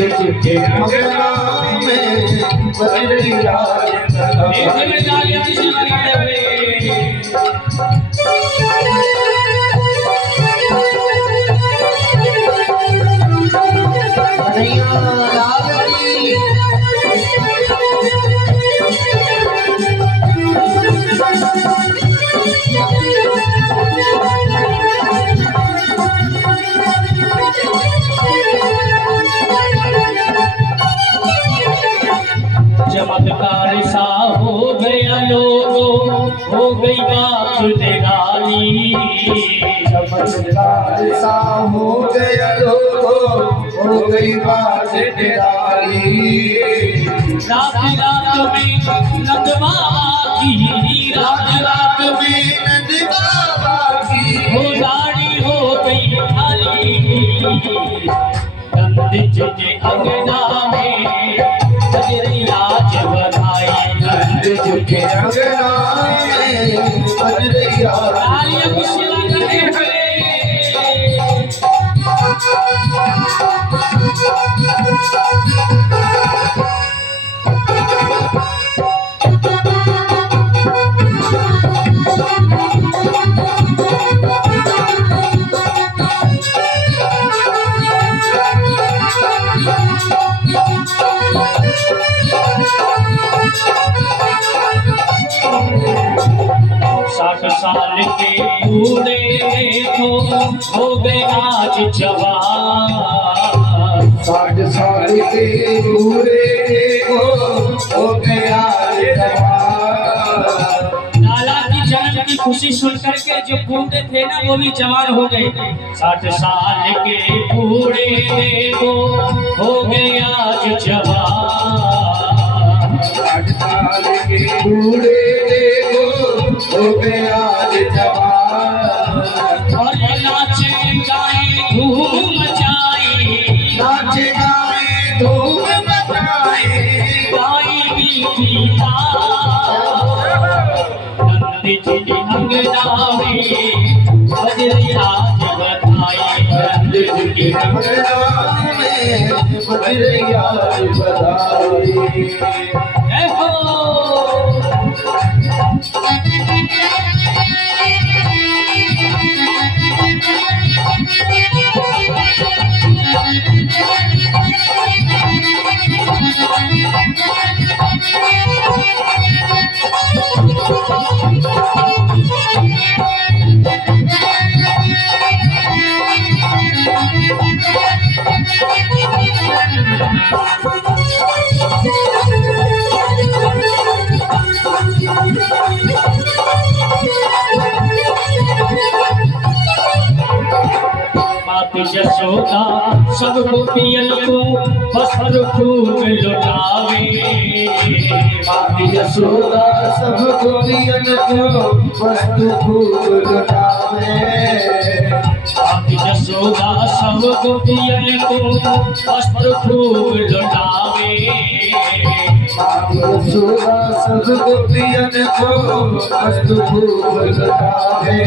नंद के अंगना में बजरई राज चमत्कार सा हो गया लोगों, हो गई बात निराली। चमत्कार सा हो गया लोगों, हो गई बात निराली। रात रात में नंद बाबा की, रात रात में नंद बाबा की हो दाढ़ी हो गई खाली। नंद जी के अंगना में बजरई राज बधाई। नंद जी के अंगना में बजरई राज साल के बूढ़े देखो हो गए आज जवान। 60 साल के बूढ़े देखो हो गए आज जवान। लाला की जन्म की खुशी सुन करके जो बूढ़े थे ना वो भी जवान हो गए। 60 साल के बूढ़े देखो हो गए आज जवान। 60 साल के बूढ़े देखो हो गए आज जवान। और नाचे गाए धूम मचाए, नाचे गाए धूम मचाए, गाई गीता। नंद जी के अंगना में बजरई राज बधाई। नंद जी के अंगना में बजरई राज बधाई। जय हो। यशोदा सब गोपियन को वस्त्र खूब लुटावे। माँ यशोदा सब गोपियन को वस्त्र खूब लुटावे। यशोदा सब गोपियन को वस्त्र खूब लुटावे। यशोदा सब गोपियन को वस्त्र खूब लुटावे।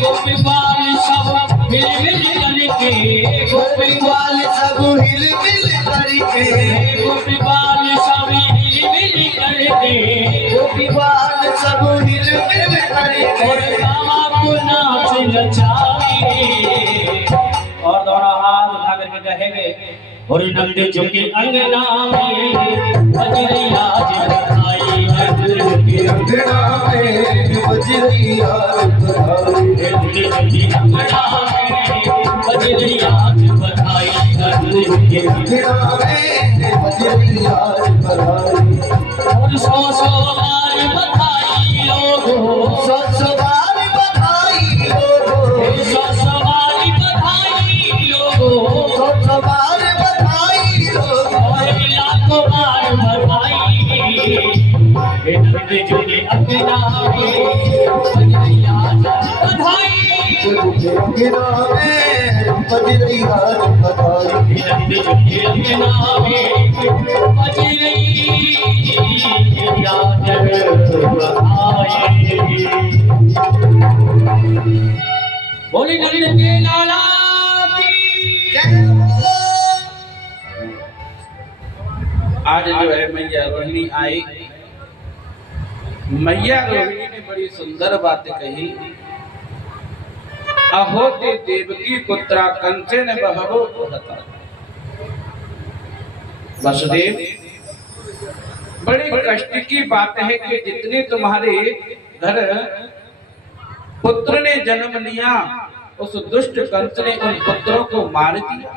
गोपीबाल सब हिल मिल करके, गोपीबाल सब हिल मिल करके, गोपीबाल सब हिल मिल करके, गोपीबाल सब हिल मिल करके बाबा को नाच नचावे। और दोनों हाथ उठा करके कहेंगे, और नंद जी के अंगना में बजरई राज बधाई। नंद जी के अंगना में बजरई राज बधाई। नंद जी के अंगना में बजरई राज बधाई। नंद जी के अंगना में बजरई राज बधाई। और 100 बार बधाई लोगों, 100 बार बधाई लोगों, 100 बार बधाई लोगों, 100 बार बधाई लोगों, और लाखों बार बधाई। नंद जी के अंगना में बजरई राज बधाई। अंगना में बजरई राज बधाई। नंद जी के अंगना में बजरई राज बधाई। बोले नंद के लाला की। आज जो है मैया रोहिणी आई। मैया रोहिणी ने बड़ी सुंदर बातें कही। अहोते देवकी पुत्रा कंसेन बहवो होता। वसुदेव, बड़ी कष्ट की बात है कि जितने तुम्हारे घर पुत्र ने जन्म लिया, उस दुष्ट कंस ने उन पुत्रों को मार दिया।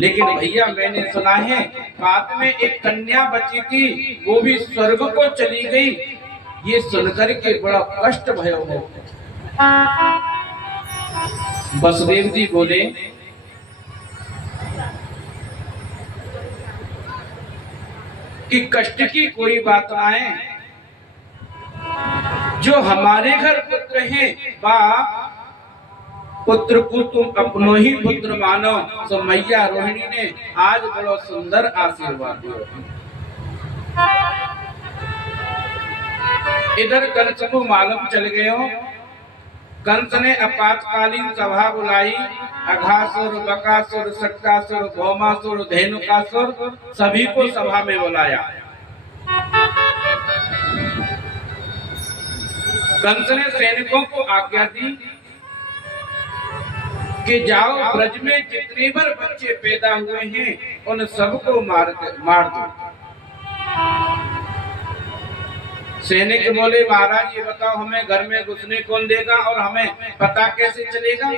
लेकिन भैया मैंने सुना है बाद में एक कन्या बची थी, वो भी स्वर्ग को चली गई। ये सुनकर के बड़ा कष्ट भयो हो। वसुदेव जी बोले, कि कष्ट की कोई बात ना है। जो हमारे घर पुत्र हैं, बाप पुत्र को तुम अपनो ही पुत्र मानो। तो मैया रोहिणी ने आज बड़ा सुंदर आशीर्वाद दिया। इधर कंस को मालूम चल गए हो। कंस ने आपातकालीन सभा बुलाई। अघासुर, बकासुर, शक्तासुर, भौमासुर, धेनुकासुर सभी को सभा में बुलाया। कंस ने सैनिकों को आज्ञा दी कि जाओ ब्रज में जितने भर बच्चे पैदा हुए हैं उन सबको मार दो। सैनिक बोले, महाराज ये बताओ हमें घर में घुसने कौन देगा और हमें पता कैसे चलेगा?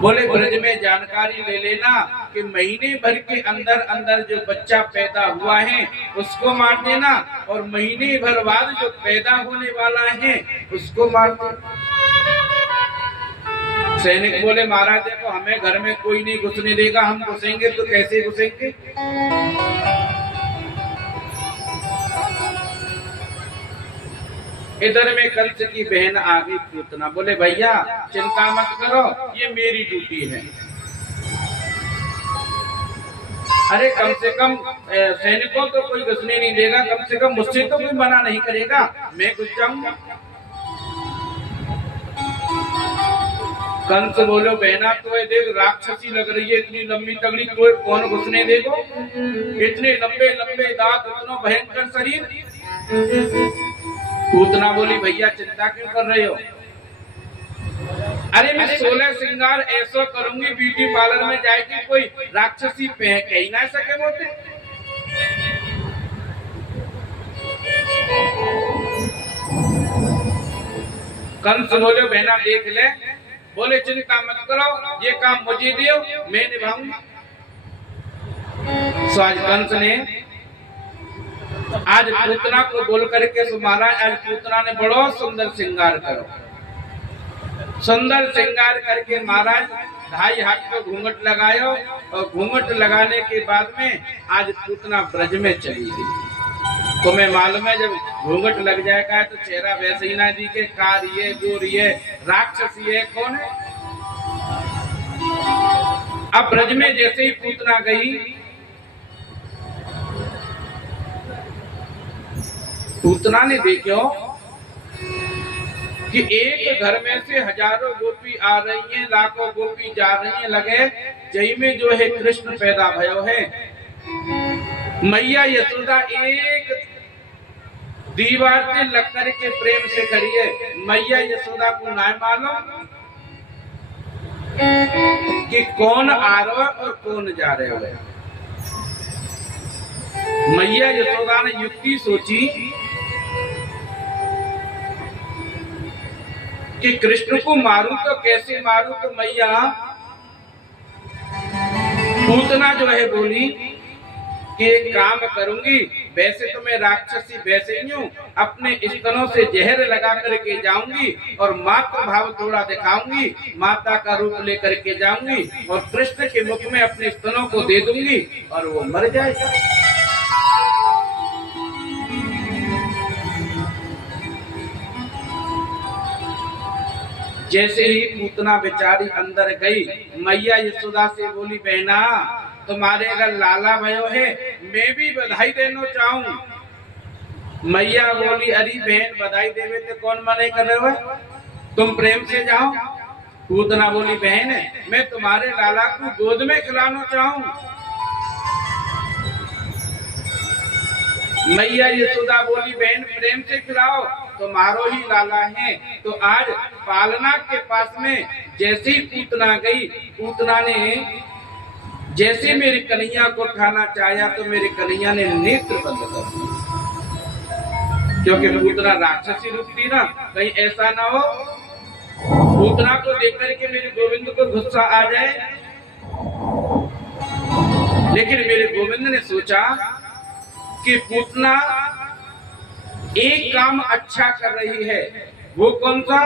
बोले, ब्रज में जानकारी ले लेना कि महीने भर के अंदर अंदर जो बच्चा पैदा हुआ है उसको मार देना, और महीने भर बाद जो पैदा होने वाला है उसको मार देना। सैनिक बोले, महाराज देखो हमें घर में कोई नहीं घुसने देगा, हम घुसेंगे तो कैसे घुसेंगे? इधर में कंस की बहन आ गई पूतना। बोले, भैया चिंता मत करो, ये मेरी ड्यूटी है। अरे कम से कम सैनिकों को कोई घुसने नहीं देगा, कम से कम मुझसे तो कोई मना नहीं करेगा, मैं घुस जाऊंगा। कंस बोलो, बहना तो है देख राक्षसी लग रही है, इतनी लंबी तगड़ी, कोई कौन घुसने देगो? इतने लंबे लंबे दांत, इतना भयंकर शरीर। पूतना बोली, भैया चिंता क्यों कर रहे हो? अरे मैं 16 श्रृंगार ऐसा करूंगी, ब्यूटी पार्लर में जाएगी, कोई राक्षसी कह ही ना सके बोलते। कंस बोले, बहना देख ले। बोले, चिंता मत करो, ये काम मुझे दियो, मैं निभाऊंगा। तो आज कंस ने आज पूतना को बोल करके महाराज आज पूतना ने बड़ो सुंदर श्रृंगार करो। सुंदर श्रृंगार करके महाराज 2.5 हाथ को घूंघट लगायो, और घूंघट लगाने के बाद में आज पूतना ब्रज में चली गई। तो मैं मालूम है जब घूंघट लग जाएगा तो चेहरा वैसे ही ना दिखे, कारिये गोरिये राक्षसी है, कौन है? अब ब्रज में जैसे ही पूतना गई, पूतना ने देखो कि एक घर में से हजारों गोपी आ रही हैं, लाखों गोपी जा रही हैं, लगे जही में जो है कृष्ण पैदा भयो है। मैया यशोदा एक दीवार से लग कर के प्रेम से खड़ी है। मैया यशोदा को ना मालूम कि कौन आ रहा है और कौन जा रहे हो। मैया यशोदा ने युक्ति सोची कि कृष्ण को मारूं तो कैसे मारूं। तो मैया पूतना जो है बोली कि एक काम करूंगी, वैसे तो मैं राक्षसी वैसे ही हूँ, अपने स्तनों से जहर लगा करके जाऊंगी और मातृ भाव थोड़ा दिखाऊंगी, माता का रूप लेकर के जाऊंगी और कृष्ण के मुख में अपने स्तनों को दे दूंगी और वो मर जाएगा। जैसे ही पूतना बेचारी अंदर गई, मैया यशोदा से बोली, बहना तुम्हारे अगर लाला भयो है, मैं भी बधाई देना चाहूं। मैया बोली, अरे बहन बधाई देवे तो कौन मना कर रहे हो, तुम प्रेम से जाओ। पूतना बोली बहन मैं तुम्हारे लाला को गोद में खिलाना चाहूं। मैया यशोदा बोली बहन प्रेम से खिलाओ, तुम्हारो ही लाला है। तो आज पालना के पास में जैसे ही पूतना गई, पूतना ने जैसे मेरी कन्हैया को उठाना चाहा तो मेरे कन्हैया ने नेत्र बंद कर दिए, क्योंकि पूतना राक्षसी रूप थी ना, कहीं ऐसा ना हो पूतना को देख करके मेरे गोविंद को गुस्सा आ जाए। लेकिन मेरे गोविंद ने सोचा कि पूतना एक काम अच्छा कर रही है। वो कौन सा?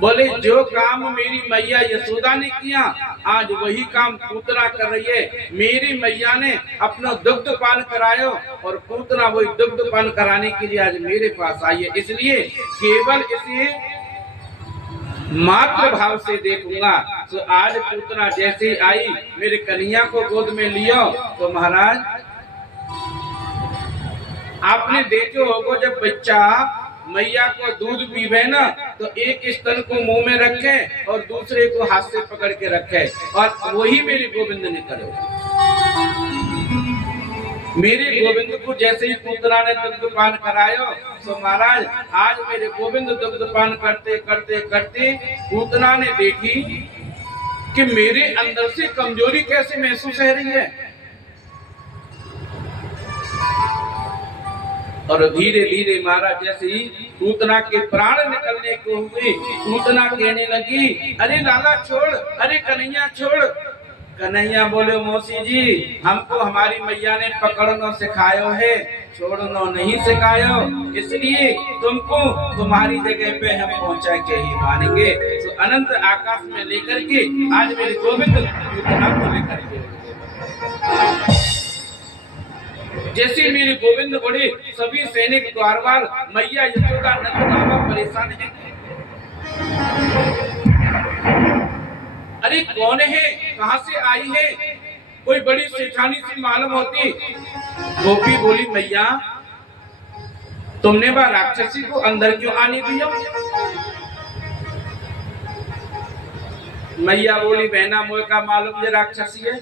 बोले जो काम मेरी मैया यशोदा ने किया आज वही काम पूतना कर रही है। मेरी मैया ने अपना दुग्ध पान करायो और पूतना वही दुग्ध पान कराने के लिए आज मेरे पास आई है। इसलिए केवल इसे मात्र भाव से देखूंगा। तो आज पूतना जैसे आई मेरे कन्हैया को गोद में लियो। तो महाराज आपने देखे होगा जब बच्चा मैया को दूध पीवे ना तो एक स्तन को मुंह में रखे और दूसरे को हाथ से पकड़ के रखे, और वही मेरे गोविंद ने करे। मेरे गोविंद को जैसे ही पूतना ने दुग्ध पान करायो तो महाराज आज मेरे गोविंद दुग्ध पान करते करते करते पूतना ने देखी कि मेरे अंदर से कमजोरी कैसे महसूस हो रही है, और धीरे धीरे महाराज जैसे ही पूतना के प्राण निकलने को हुए, पूतना कहने लगी अरे लाला छोड़, अरे कन्हैया छोड़। कन्हैया बोले मौसी जी हमको हमारी मैया ने पकड़ना सिखायो है, छोड़ना नहीं सिखायो, इसलिए तुमको तुम्हारी जगह पे हम पहुंचा के ही मानेंगे। तो अनंत आकाश में लेकर के आज मेरे गोविंद पूतना को लेकर के जैसे मेरे गोविंद बड़े सभी सैनिक द्वारपाल मैया यशोदा नंद बाबा परेशान है। अरे कौन है, कहां से आई है, कोई बड़ी सेठानी सी मालूम होती। गोपी बोली मैया तुमने वह राक्षसी को अंदर क्यों आने दिया? मैया बोली बहना मोह का मालूम ये राक्षसी है।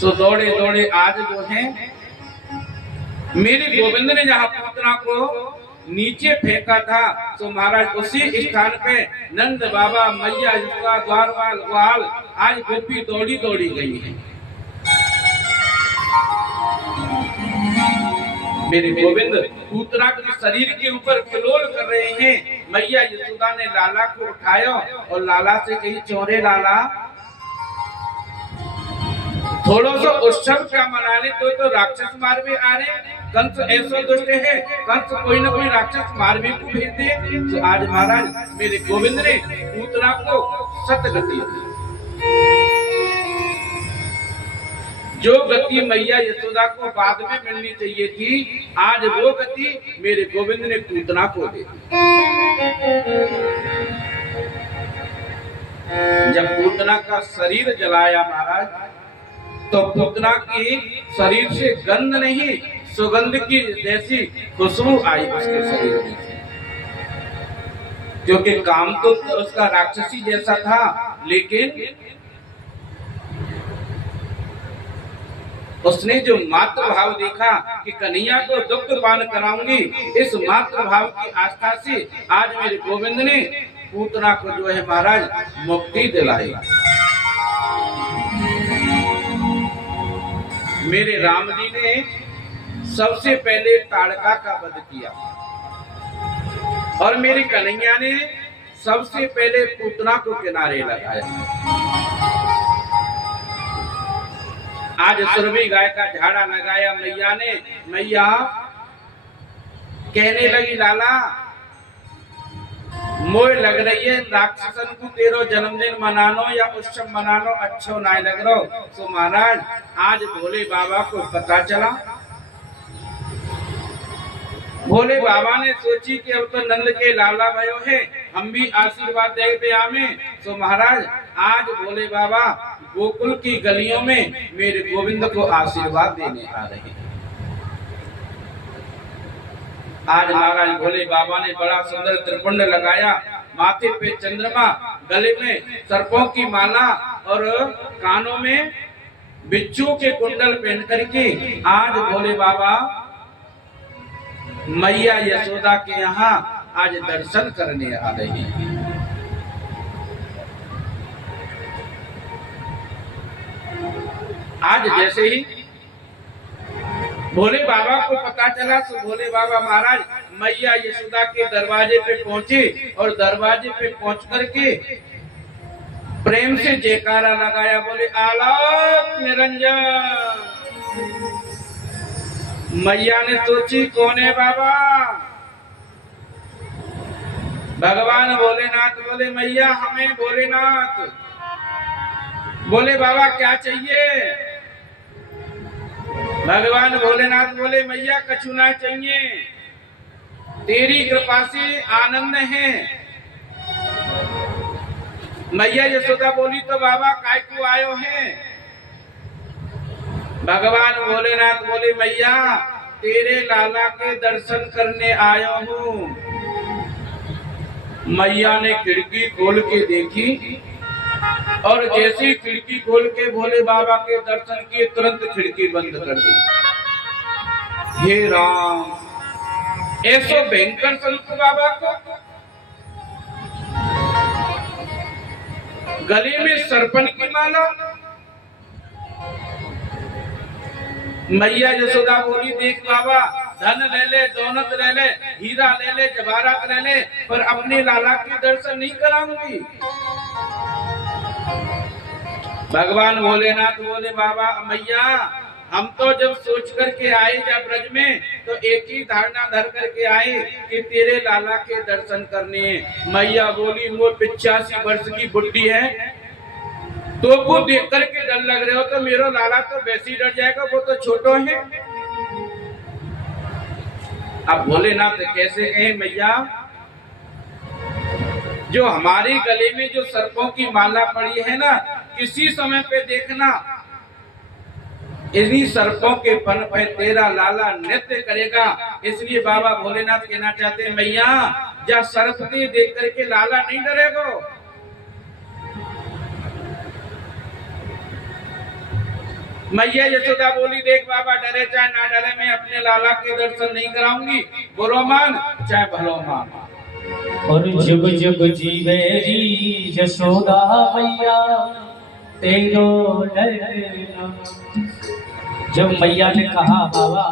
तो दौड़े दौड़े आज जो है मेरे गोविंद ने जहां पूतना को नीचे फेंका था तो महाराज उसी स्थान पे नंद बाबा मैया यशोदा द्वारपाल ग्वाल आज गोपी दौड़ी दौड़ी गई है। मेरे गोविंद पूतना के शरीर के ऊपर किलोल कर रहे हैं। मैया यशोदा ने लाला को उठाया और लाला से कही चोरे लाला थोड़ा सा उत्सव क्या मनाने तो राक्षस मार भी आ रहे। कंस ऐसा दुष्ट है, कंस कोई ना कोई राक्षस मार भी को भेज दे। तो आज महाराज मेरे गोविंद ने पूतना को सतगति दी। जो गति मैया यशोदा को बाद में मिलनी चाहिए थी आज वो गति मेरे गोविंद ने पूतना को दी। जब पूतना का शरीर जलाया महाराज तो पूतना की शरीर से गंध नहीं सुगंध की जैसी खुशबू आई उसके शरीर में, क्योंकि काम तो उसका राक्षसी जैसा था, लेकिन उसने जो मातृ भाव देखा कि कन्हैया को दुग्ध पान कराऊंगी, इस मातृ भाव की आस्था से आज मेरे गोविंद ने पूतना को जो है महाराज मुक्ति दिलाई। मेरे राम जी ने सबसे पहले ताड़का का वध किया और मेरी कन्हैया ने सबसे पहले पूतना को किनारे लगाया। आज सुरभि गाय का झाड़ा लगाया मैया ने। मैया कहने लगी लाला मोह लग रही है राक्षसन को तेरो जन्मदिन मनानो या उत्सव मनानो अच्छो ना लग रहा। तो महाराज आज भोले बाबा को पता चला। भोले बाबा ने सोची कि अब तो नंद के लाला भयो है, हम भी आशीर्वाद देते आमे। तो महाराज आज भोले बाबा गोकुल की गलियों में मेरे गोविंद को आशीर्वाद देने आ रहे हैं। आज महाराज भोले बाबा ने बड़ा सुंदर त्रिपुंड लगाया। माथे पे चंद्रमा, गले में सर्पों की माला और कानों में बिच्छू के कुंडल पहन करके आज भोले बाबा मैया यशोदा के यहाँ आज दर्शन करने आ रही है। आज जैसे ही भोले बाबा को पता चला तो भोले बाबा महाराज मैया यशोदा के दरवाजे पे पहुंचे और दरवाजे पे पहुंच करके प्रेम से जयकारा लगाया, बोले आलोक निरंजन। मैया ने सोची कौन है बाबा? भगवान भोलेनाथ बोले मैया हमें भोलेनाथ। बोले बाबा क्या चाहिए? भगवान भोलेनाथ बोले मैया कछु ना चाहिए, तेरी कृपा से आनंद है। मैया यशोदा बोली तो बाबा काय को आयो है? भगवान भोलेनाथ बोले मैया तेरे लाला के दर्शन करने आयो हूँ। मैया ने खिड़की खोल के देखी और जैसे ही खिड़की खोल के भोले बाबा के दर्शन किए तुरंत खिड़की बंद कर दी। हे राम, ऐसो भयंकर संत बाबा को गले में सरपन की माला। मैया यशोदा बोली देख बाबा धन ले ले, दौलत ले ले, हीरा ले ले, जवाहरात ले ले, पर अपने लाला के दर्शन नहीं कराऊंगी। भगवान भोलेनाथ बोले बाबा मैया हम तो जब सोच करके आए जब ब्रज में तो एक ही धारणा धर करके आए कि तेरे लाला के दर्शन करने हैं। मैया बोली वो 85 वर्ष की बुढ़ी है तो वो देख करके डर लग रहे हो तो मेरा लाला तो वैसे ही डर जाएगा, वो तो छोटो है। अब भोलेनाथ कैसे कहे मैया जो हमारे गले में जो सर्पों की माला पड़ी है ना, किसी समय पे देखना इन्हीं सर्पों के फन पे तेरा लाला नृत्य करेगा। इसलिए बाबा भोलेनाथ कहना चाहते हैं मैया जा सर्प के देख करके लाला नहीं डरेगा। मैया यशोदा बोली देख बाबा डरे चाहे ना डरे मैं अपने लाला के दर्शन नहीं कराऊंगी, बुरो मान चाहे भलो मान। और जुग जुग जीवेरी यशोदा मैया तेरो ललना। जब मैया ने कहा बाबा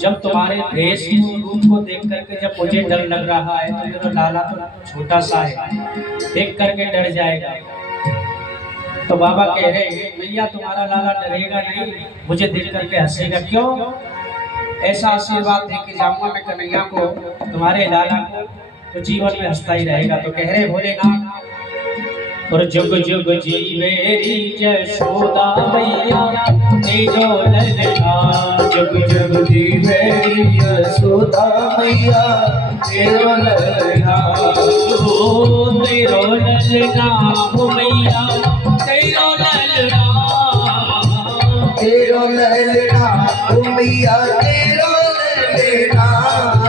जब तुम्हारे भेष रूप को देख करके जब मुझे डर लग रहा है तो मेरा लाला तो छोटा सा है, देख करके डर जाएगा। तो बाबा कह रहे हैं मैया तुम्हारा लाला डरेगा नहीं, मुझे देख करके हंसेगा। क्यों? ऐसा आशीर्वाद दे के जाऊंगा मैं कन्हैया को, तुम्हारे लाला को, तो जीवन में हंसता ही रहेगा। तो कह रहे भोलेनाथ और जुग जुग जीवेरी यशोदा मैया तेरो ललना। जुग जुग जीवेरी यशोदा मैया तेरो ललना। ओ तेरो ललना हो मैया तेरो ललना। तेरो ललना हो मैया तेरो ललना।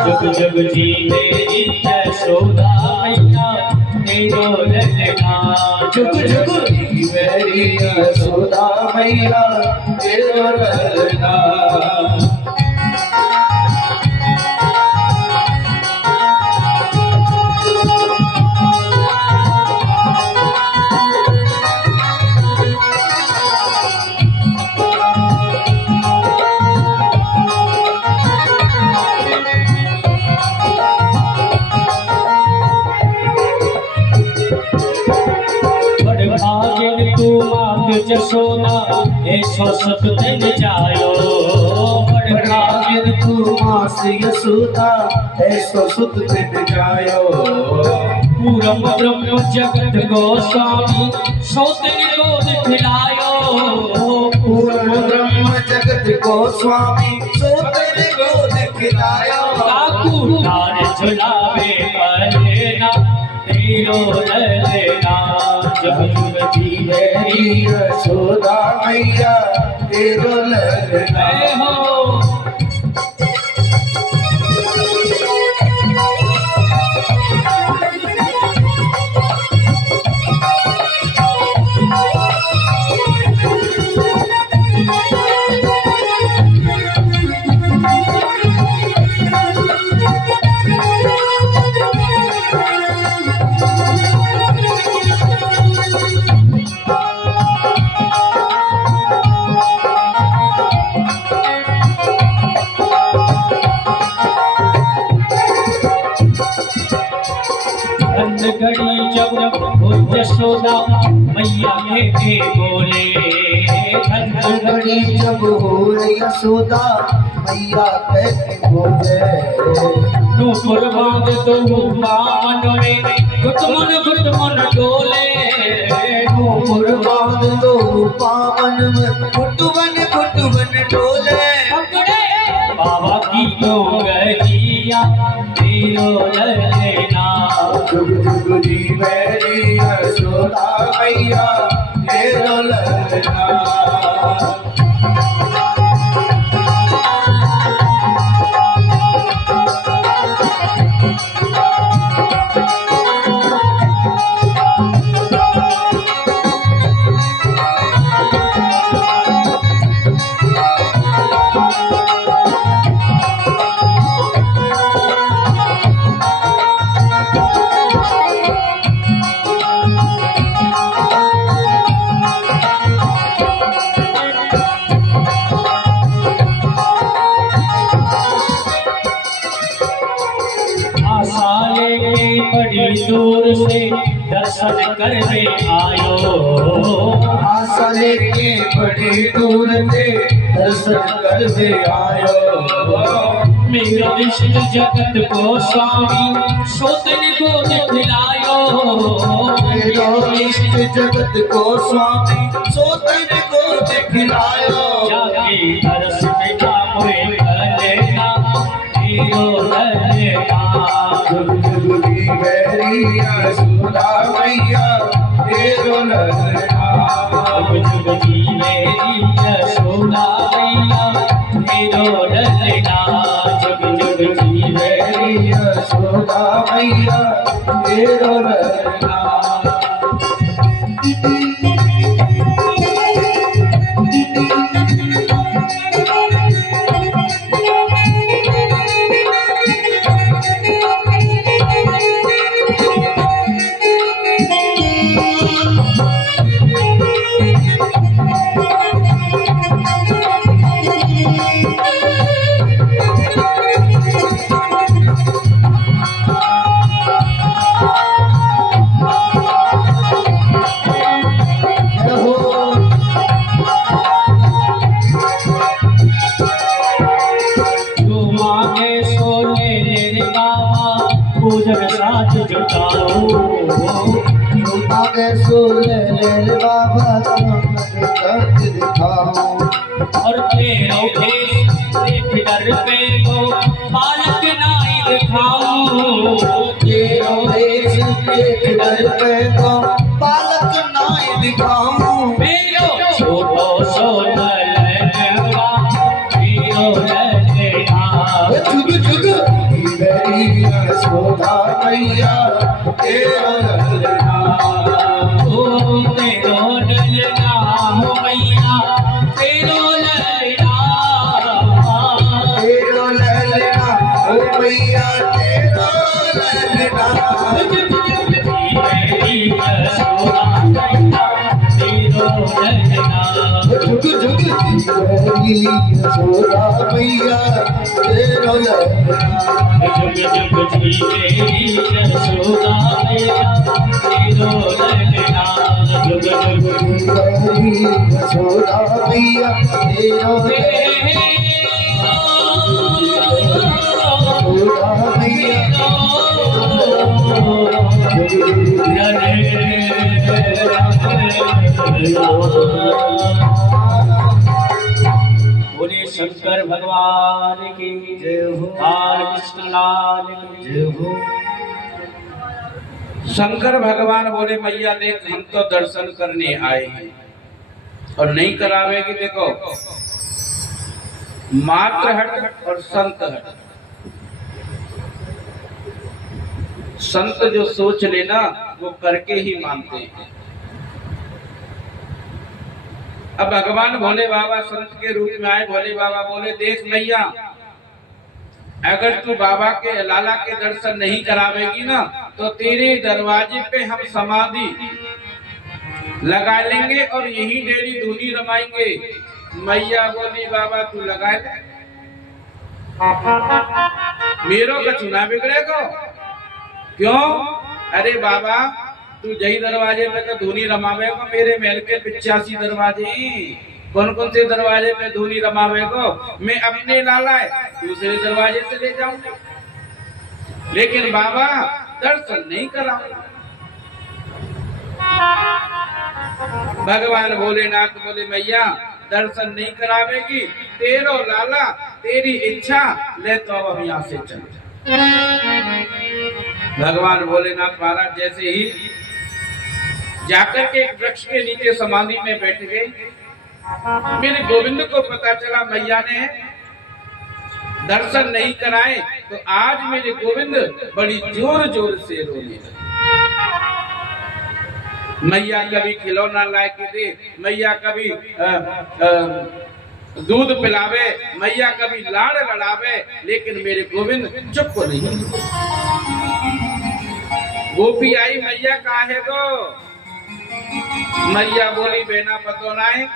जुग जुग जीवेरी यशोदा मैया तेरो ललना। जुग जुग जीवेरी यशोदा मैया तेरो ललना। यशोदा ऐसो सब दिन जायो। भागिन तू मास यशोदा ऐसो सुत दिन जायो। पूरम ब्रह्म जगत गोस्वामी सौतन को दिखलायो। पूरम ब्रह्म जगत गोस्वामी सौतन को दिखलायो। काकू नार झुलावे पलेना तेरो ललना। जुग जुग जीवेरी यशोदा मैया तेरो ललना। हो वो यशोदा मैया के बोले घड़ी जब हो यशोदा मैया कहते बोले नूपुर बांध दो बामन में घुटमन डोले नूपुर बांध दो पावन में घुटवन डोले बाबा की डोंगरिया तेरो ललना जुग जुग जी मेरी यशोदा मैया तेरो ललना बड़ी दूर से दर्शन करने आयो आशा लेके बड़ी दूर से दर्शन करने आयो मेरा इष्ट जगत को स्वामी सोतन को दिखलायो मेरा इष्ट जगत को स्वामी सोतन को दिखलायो जाके दर्श में जामुए कलेना तेरो ललना जुग जुग जी मेरी यशोदा मैया तेरो ललना जुग जुग जी मेरी यशोदा मैया तेरो ललना जुग जुग जी मेरी यशोदा मैया तेरो ललना पूजन साथ जुटाओ आगे सोले ले बाबा तुम कर दिखाओ और तेरो भेष देख डर पे को बालक नाई दिखाओ तेरो भेष देख डर पे को बालक नाई दिखाऊं मेरो छोटो सोना ललना तेरो ललना जुग जुग मेरी यशोदा मैया तेरो ललना ओ तेरो ललना हो मैया तेरो ललना तेरो ललना ओ मैया तेरो ललना मेरी यशोदा मैया तेरो ललना जुग जुग मेरी यशोदा मैया तेरो ललना जुग जुग जी मेरी यशोदा मैया तेरो ललना जुग जुग मेरी यशोदा मैया तेरो यशोदा मैया बोले शंकर भगवान की जय हो बाल कृष्ण लाल की जय हो शंकर भगवान बोले मैया देख हम तो दर्शन करने आए हैं और नहीं करावेगी। देखो मात्र हट और संत हट। संत जो सोच लेना वो करके ही मानते हैं। अब भगवान भोले बाबा संत के रूप में आए। भोले बाबा बोले देख मैया अगर तू बाबा के लाला के दर्शन नहीं करावेगी ना तो तेरे दरवाजे पे हम समाधि लगा लेंगे और यही डेली धुनी रमाएंगे। मैया बोली बाबा तू लगा ले, मेरो का चुनाव बिगड़ेगा क्यों? अरे बाबा तू जही दरवाजे पे तो धूनी रमावे को, मेरे महल के 85 दरवाजे, कौन कौन से दरवाजे पे धूनी रमावे को, मैं अपने लाला दूसरे दरवाजे से ले जाऊंगा, लेकिन बाबा दर्शन नहीं कराऊंगा। भगवान भोलेनाथ बोले मैया दर्शन नहीं करावेगी, तेरो लाला तेरी इच्छा, ले तो अब हम यहाँ से चल। भगवान भोलेनाथ महाराज जैसे ही जाकर के एक वृक्ष के नीचे समाधि में बैठ गए, मेरे गोविंद को पता चला मैया ने दर्शन नहीं कराए, तो आज मेरे गोविंद बड़ी जोर जोर से रोने लगे। मैया कभी खिलौना ला के दे, मैया कभी दूध पिलावे, मैया कभी लाड़ लड़ावे, लेकिन मेरे गोविंद चुप को नहीं। गोपी आई, मैया काहे गो? मैया बोली बेना पतो नाय,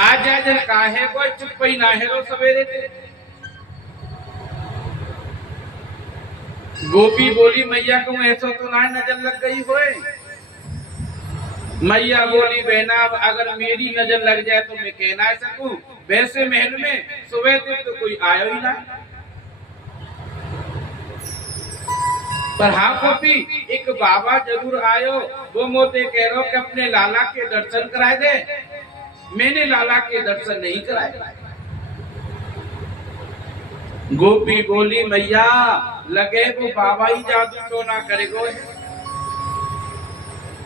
आज जन काहे को चुप ही ना है रो सवेरे थे। गोपी बोली मैया को ऐसा तो ना नजर लग गई होए। मैया बोली बहना अगर मेरी नजर लग जाए तो मैं कह ना सकूं, वैसे महल में सुबह तक तो कोई आया ही ना। पर हाँ गोपी एक बाबा जरूर आयो, वो मोते कह रहे हो कि अपने लाला के दर्शन कराए दे, मैंने लाला के दर्शन नहीं कराए। गोपी बोली मैया लगे वो बाबा ही जादू तो ना करेगो।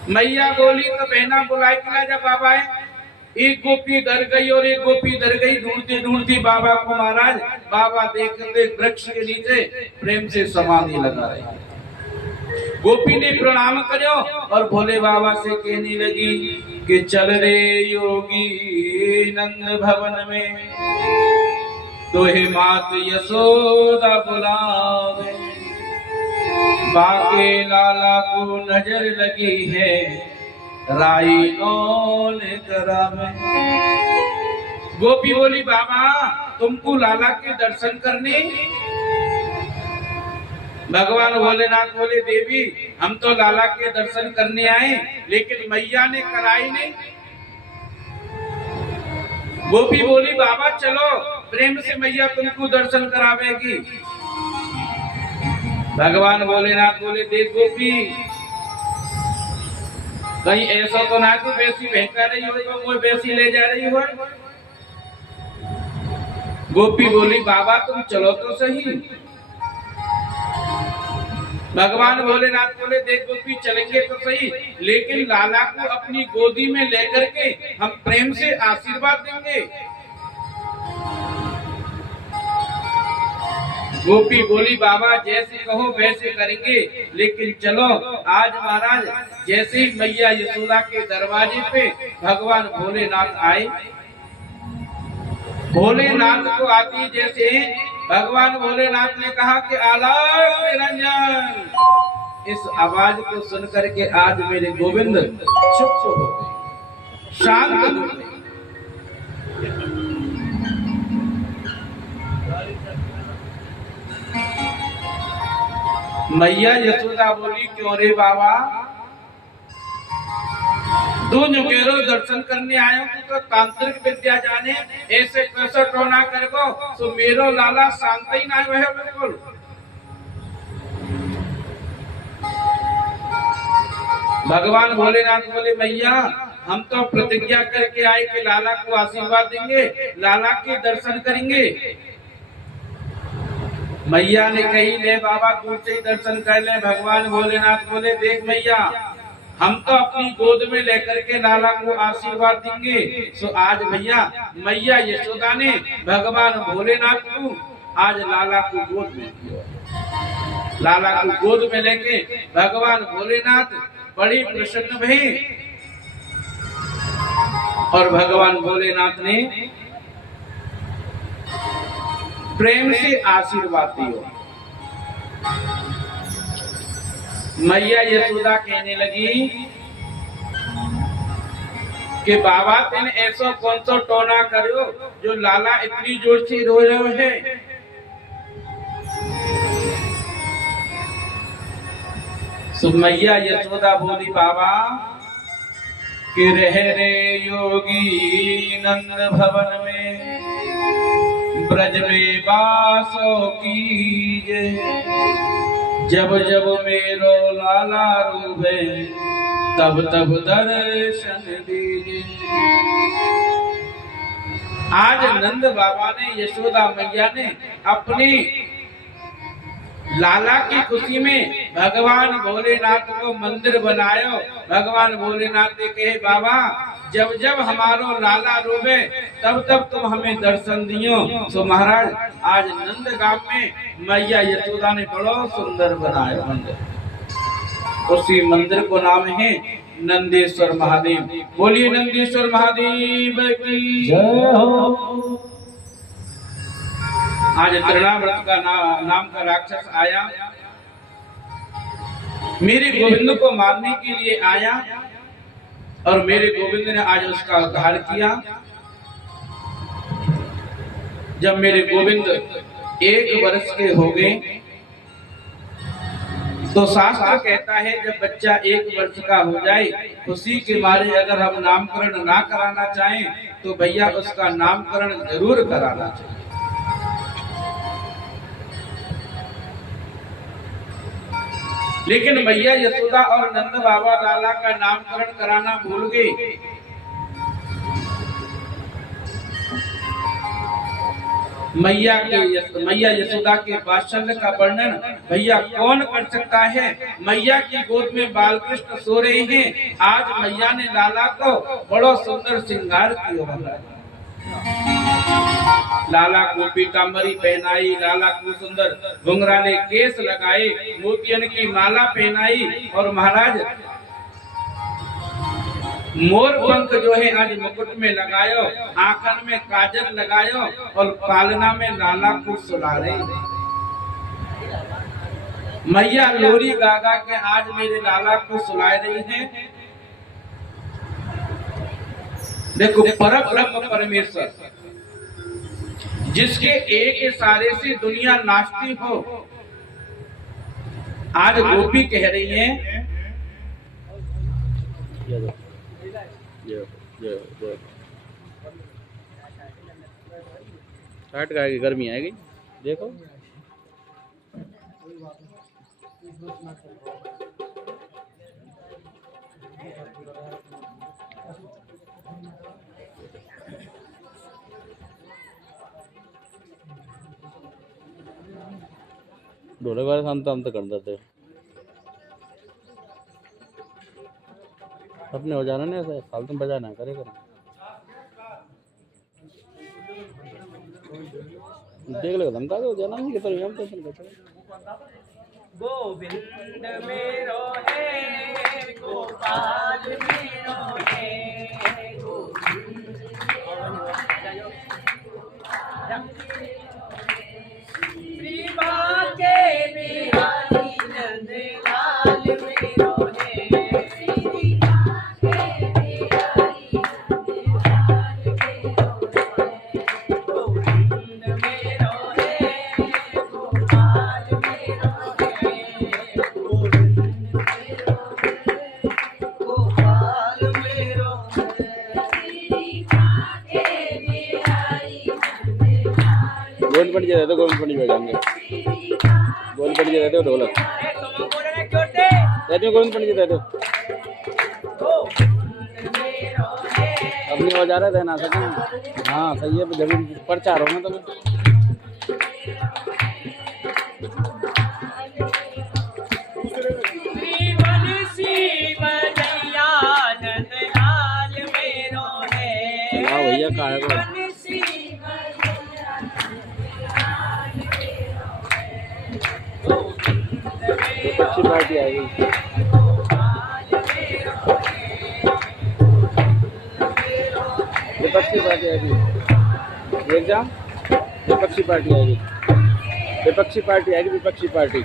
मैया बोली तो बहना बुलाए किला जा बाबा है। एक गोपी डर गई और एक गोपी डर गई, ढूंढती ढूंढती बाबा को महाराज बाबा देखते वृक्ष के नीचे प्रेम से समाधि लगा रहे। गोपी ने प्रणाम करो और भोले बाबा से कहने लगी कि चल रे योगी नंद भवन में, तो हे मात यशोदा बुलावे, बाके लाला को नजर लगी है राई नौल करा में। गोपी बोली बाबा तुमको लाला के दर्शन करने? भगवान भोलेनाथ बोले देवी हम तो लाला के दर्शन करने आए, लेकिन मैया ने कराई नहीं। गोपी बोली बाबा चलो प्रेम से मैया तुमको दर्शन करावेगी। भगवान भोलेनाथ बोले देख गोपी कहीं ऐसा तो ना तू बेसी बहका रही हो तो वो बेसी ले जा रही हो। गोपी बोली बाबा तुम चलो तो सही। भगवान भोलेनाथ बोले देख गोपी चलेंगे तो सही, लेकिन लाला को अपनी गोदी में लेकर के हम प्रेम से आशीर्वाद देंगे। गोपी बोली बाबा जैसे कहो वैसे करेंगे, लेकिन चलो आज महाराज जैसे ही मैया यशोदा के दरवाजे पे भगवान भोलेनाथ आए, भोलेनाथ को आती जैसे भगवान भोलेनाथ ने कहा कि आलोक निरंजन, इस आवाज को सुन करके आज मेरे गोविंद चुप हो गए, शांत हो गए। मैया यशोदा बोली क्यों रे बाबा तू नुकेरो दर्शन करने आयो, तू तो तांत्रिक विद्या जाने, ऐसे कैसे टोना करेगो तो मेरो लाला शांत ही ना रहे बिल्कुल। भगवान भोलेनाथ बोले मैया हम तो प्रतिज्ञा करके आए कि लाला को आशीर्वाद देंगे, लाला के दर्शन करेंगे। मैया ने कही ले बाबा दूर से ही दर्शन कर ले। भगवान भोलेनाथ बोले देख मैया हम तो अपनी गोद में लेकर के लाला को आशीर्वाद देंगे। सो आज भैया मैया यशोदा ने भगवान भोलेनाथ को आज लाला को गोद में दिया। लाला को गोद में लेके भगवान भोलेनाथ बड़ी प्रसन्न भई और भगवान भोलेनाथ ने प्रेम से आशीर्वाद दियो। मैया यशोदा कहने लगी कि बाबा तेने ऐसा कौन सा टोना करो जो लाला इतनी जोर से रो रहे हैं। सो मैया यशोदा बोली बाबा कि रह रे योगी नंद भवन में ब्रज में बासो कीजे, जब जब मेरो लाला रूबे तब तब दर्शन दीजिए। आज नंद बाबा ने, यशोदा मैया ने अपनी लाला की खुशी में भगवान भोलेनाथ को मंदिर बनायो। भगवान भोलेनाथ ने कहे बाबा जब जब हमारो लाला रोवे तब तब तुम हमें दर्शन दियो। सो महाराज आज नंद गांव में मैया यशोदा ने बड़ो सुंदर बनाया मंदिर। उसी मंदिर को नाम है नंदेश्वर महादेव। बोलिए नंदेश्वर महादेव की जय हो। आज तृणाव्रत का नाम का राक्षस आया, मेरे गोविंद को मारने के लिए आया और मेरे गोविंद ने आज उसका उद्धार किया। जब मेरे गोविंद 1 वर्ष के हो गए तो शास्त्र कहता है जब बच्चा 1 वर्ष का हो जाए, खुशी के मारे अगर हम नामकरण ना कराना चाहें तो भैया उसका नामकरण जरूर कराना चाहिए। लेकिन मैया यशोदा और नंद बाबा लाला का नामकरण कराना भूल गए। मैया यशोदा के वात्सल्य का वर्णन भैया कौन कर सकता है। मैया की गोद में बाल कृष्ण सो रहे हैं। आज मैया ने लाला को बड़ो सुंदर श्रृंगार किया। लाला को पीतांबरी पहनाई, लाला को सुंदर घुंघराले केस लगाए, मोतियन की माला पहनाई और महाराज मोर पंख जो है आज मुकुट में लगायो, आंखन में काजल लगायो और पालना में लाला को सुला रहे। मैया लोरी गागा के आज मेरे लाला को सुला रही हैं। देखो परब्रह्म परमेश्वर जिसके एक इशारे से दुनिया नाचती हो, आज गोपी कह रही है हट का गर्मी आएगी देखो। ढोले बारे शांत हम तो कर देते अपने हो जाना नहीं ऐसा फालतू में बजाना करे कर देख लो धमका दो जाना नहीं कितना हम टेंशन करते। गोविंद मेरो है गोपाल मेरो है गोविंद श्री बाके बिहारी नंद लाल मेरो है श्री बाके बिहारी नंद लाल मेरो है गोविंद मेरो है गोपाल मेरो है गोविंद मेरो है गोपाल मेरो है श्री बाके बिहारी नंद लाल गोल पड़ जाए तो गोल पड़ जाएंगे गोल पड़ जाए तो ढोलक रहते गोल पड़ जाए तो अपनी हो जा रहा था ना सकें। हाँ सही है जब प्रचार हो ना तुम्हें भैया कहा है को अच्छी पार्टी आएगी। विपक्षी पार्टी आएगी एग्जाम विपक्षी पार्टी आएगी विपक्षी पार्टी आएगी विपक्षी पार्टी।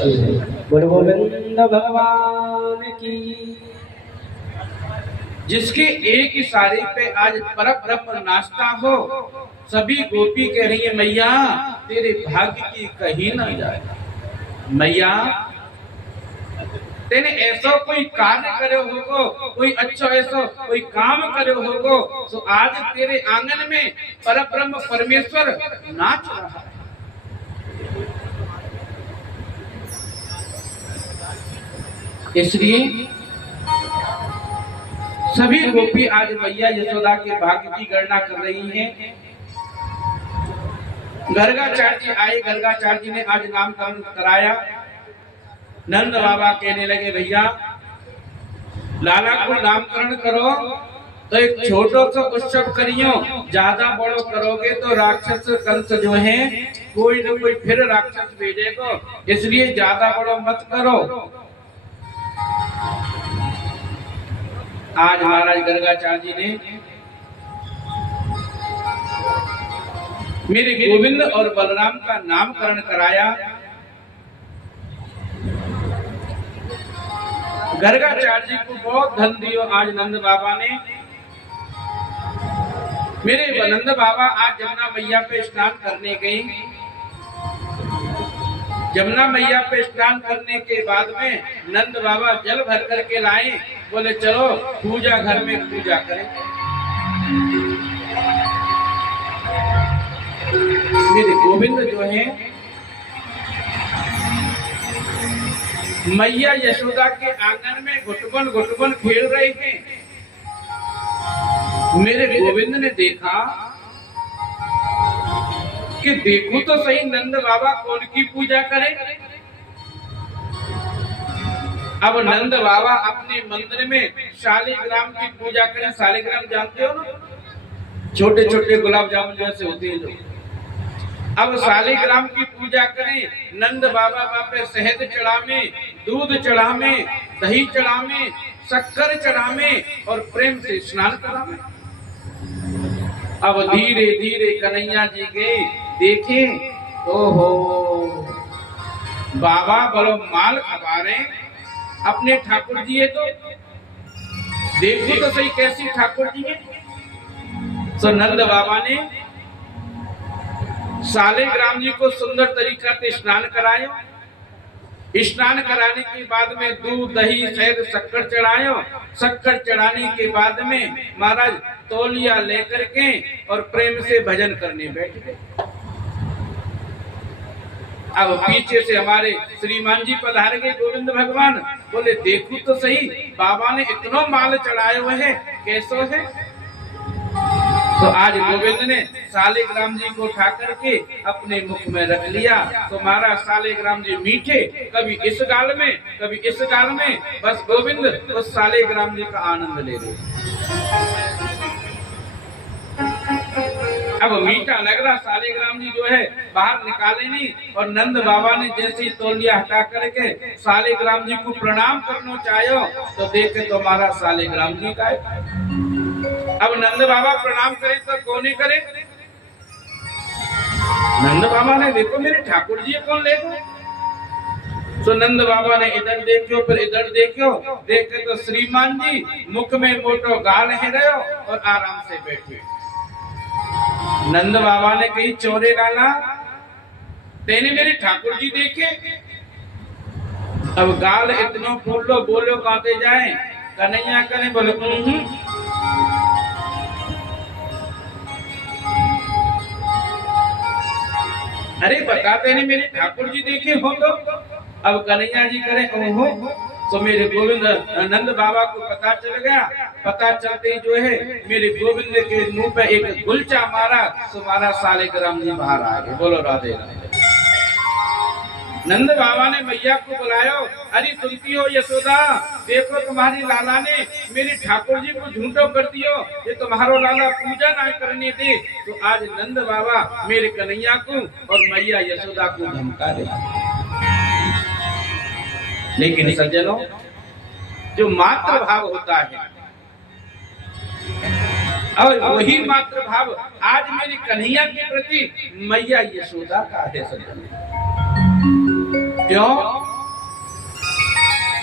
बोलो गोविंद भगवान की। जिसके एक इशारे पे आज परब्रह्म नाचता हो, सभी गोपी कह रही है मैया तेरे भाग्य की कहीं ना जाए। मैया तेने ऐसा कोई कार्य करे होगो, कोई अच्छा ऐसा कोई काम करे होगो, तो आज तेरे आंगन में परब्रह्म परमेश्वर नाच रहा है। इसलिए सभी गोपी आज मैया यशोदा के भाग्य की गणना कर रही हैं। गर्गाचार्य जी आए, गर्गाचार्य जी ने आज नामकरण कराया। नंद बाबा कहने लगे भैया लाला को नामकरण करो तो एक छोटो सा उत्सव करियो, ज्यादा बड़ो करोगे तो राक्षस कंस जो है कोई न कोई फिर राक्षस भेजेगा, इसलिए ज्यादा बड़ो मत करो। आज महाराज गर्गाचार्य जी ने मेरे गोविंद और बलराम का नामकरण कराया। गर्गाचार्य जी को बहुत धन दियो आज नंद बाबा ने। मेरे नंद बाबा आज जमुना मैया पे स्नान करने गई। जमुना मैया पे स्नान करने के बाद में नंद बाबा जल भर करके लाए, बोले चलो पूजा घर में पूजा करें। मेरे गोविंद जो है मैया यशोदा के आंगन में घुटबन खेल रहे हैं। मेरे गोविंद ने देखा कि देखो तो सही नंद बाबा कौन की पूजा करें। अब नंद बाबा अपने मंदिर में शालिग्राम की पूजा करें। शालिग्राम जानते हो ना, छोटे छोटे गुलाब जामुन जैसे होते हैं जो। अब शालिग्राम की पूजा करें। नंद बाबा पे शहद चढ़ावे, दूध चढ़ावे, दही चढ़ावे, शक्कर चढ़ावे और प्रेम से स्नान करावे। अब धीरे धीरे कन्हैया जी गए, देखे ओहो बाबा बड़ो माल खबारे अपने ठाकुर जी है, तो देखो तो सही कैसी ठाकुर जी है। तो नंद बाबा ने शालिग्राम जी को सुंदर तरीका से स्नान करायो। स्नान कराने के बाद में दूध दही शहद शक्कर चढ़ायो। शक्कर चढ़ाने के बाद में महाराज तौलिया लेकर के और प्रेम से भजन करने बैठ गए। अब पीछे से हमारे श्रीमान जी पधार गए गोविंद भगवान, बोले देखो तो सही बाबा ने इतना माल चढ़ाए हुए है, कैसो है। तो आज गोविंद ने शालिग्राम जी को उठा करके अपने मुख में रख लिया। तो महाराज शालिग्राम जी मीठे, कभी इस गाल में कभी इस गाल में, बस गोविंद उस शालिग्राम जी का आनंद ले रहे। अब मीठा लग रहा शालिग्राम जी जो है बाहर निकाले नहीं, और नंद बाबा ने जैसे ही तौलिया हटा करके शालिग्राम जी को प्रणाम करना चाहो तो देखे तो हमारा शालिग्राम जी का है। अब नंद बाबा प्रणाम करें तो कौन ही करे। नंद बाबा ने देखो मेरे ठाकुर जी कौन ले गए। तो नंद बाबा ने इधर देखो फिर इधर देखो, देखे तो श्रीमान जी मुख में मोटो गाल है रहे और आराम से बैठे। नंद बाबा ने कही चोरे लाला तेने मेरे ठाकुर जी देखे। अब गाल इतनो फूलो बोलो कांटे जाए, कन्हैया करे बोले अरे बताते नहीं मेरे ठाकुर जी देखे हो। तो अब कन्हैया जी करे ओहो। तो मेरे गोविंद नंद बाबा को पता चल गया। पता चलते ही जो है मेरे गोविंद के मुंह पे एक गुलचा मारा, तो मारा शालिग्राम जी बाहर आ गए। बोलो राधे राधे। नंद बाबा ने मैया को बुलाया, अरे सुनती हो यशोदा, देखो तुम्हारी लाला ने मेरे ठाकुर जी को झूठो कर दियो, ये तुम्हारो लाला पूजा ना करने दे। तो आज नंद बाबा मेरे कन्हैया को और मैया यशोदा को धमका दे। लेकिन सज्जनों, जो मातृ भाव होता है और वही मातृ भाव आज मेरी कन्हैया के प्रति मैया यशोदा का है। सज्जनों, क्यों?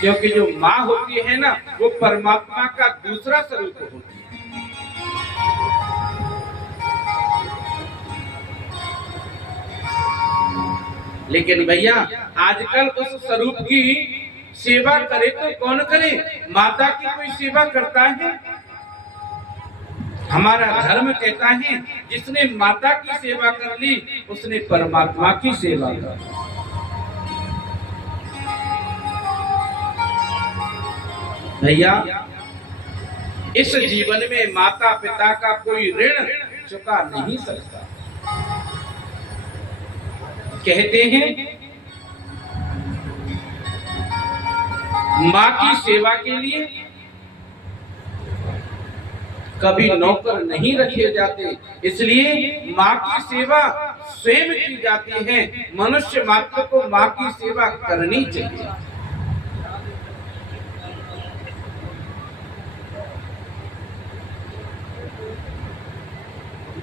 क्योंकि जो माँ होती है ना, वो परमात्मा का दूसरा स्वरूप होती है। लेकिन भैया आजकल उस स्वरूप की सेवा करे तो कौन करे? माता की कोई सेवा करता है? हमारा धर्म कहता है जिसने माता की सेवा कर ली उसने परमात्मा की सेवा कर ली। भैया इस जीवन में माता पिता का कोई ऋण चुका नहीं सकता। कहते हैं माँ की सेवा के लिए कभी नौकर नहीं रखे जाते, इसलिए माँ की सेवा स्वयं की जाती है। मनुष्य मात्र को माँ की सेवा करनी चाहिए।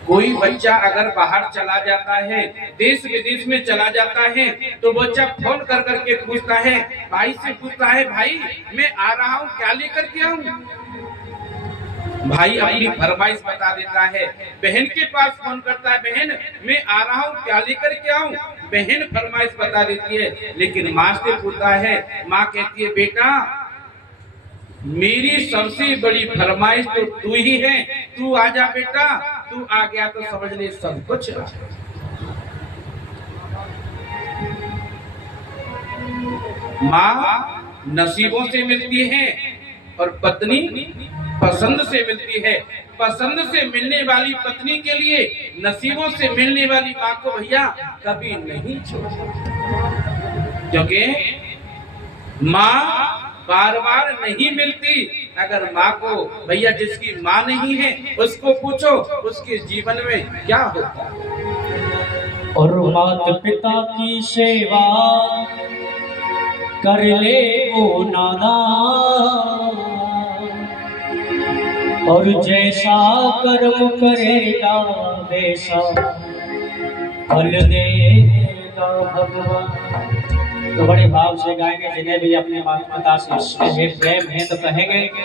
कोई बच्चा अगर बाहर चला जाता है, देश विदेश में चला जाता है, तो बच्चा फोन कर करके पूछता है, भाई से पूछता है, भाई मैं आ रहा हूँ, क्या लेकर के आऊं? भाई अपनी फरमाइश बता देता है। बहन के पास फोन करता है, बहन मैं आ रहा हूँ, क्या लेकर के आऊं? बहन फरमाइश बता देती है। लेकिन माँ से पूछता है, माँ कहती है, बेटा मेरी सबसे बड़ी फरमाइश तो तू ही है, तू आ जा बेटा, तू आ गया तो समझ ले सब कुछ। माँ नसीबों से मिलती है और पत्नी पसंद से मिलती है। पसंद से मिलने वाली पत्नी के लिए नसीबों से मिलने वाली माँ को भैया कभी नहीं छोड़ो, क्योंकि माँ बार बार नहीं मिलती। अगर माँ को भैया जिसकी माँ नहीं है उसको पूछो उसके जीवन में क्या होता है। और माता पिता की सेवा कर ले वो नादान, और जैसा कर्म करेगा वैसा फल देगा भगवान। तो बड़े भाव से गाएंगे। जिन्हें भी अपने माता पिता से स्नेह प्रेम है तो कहेंगे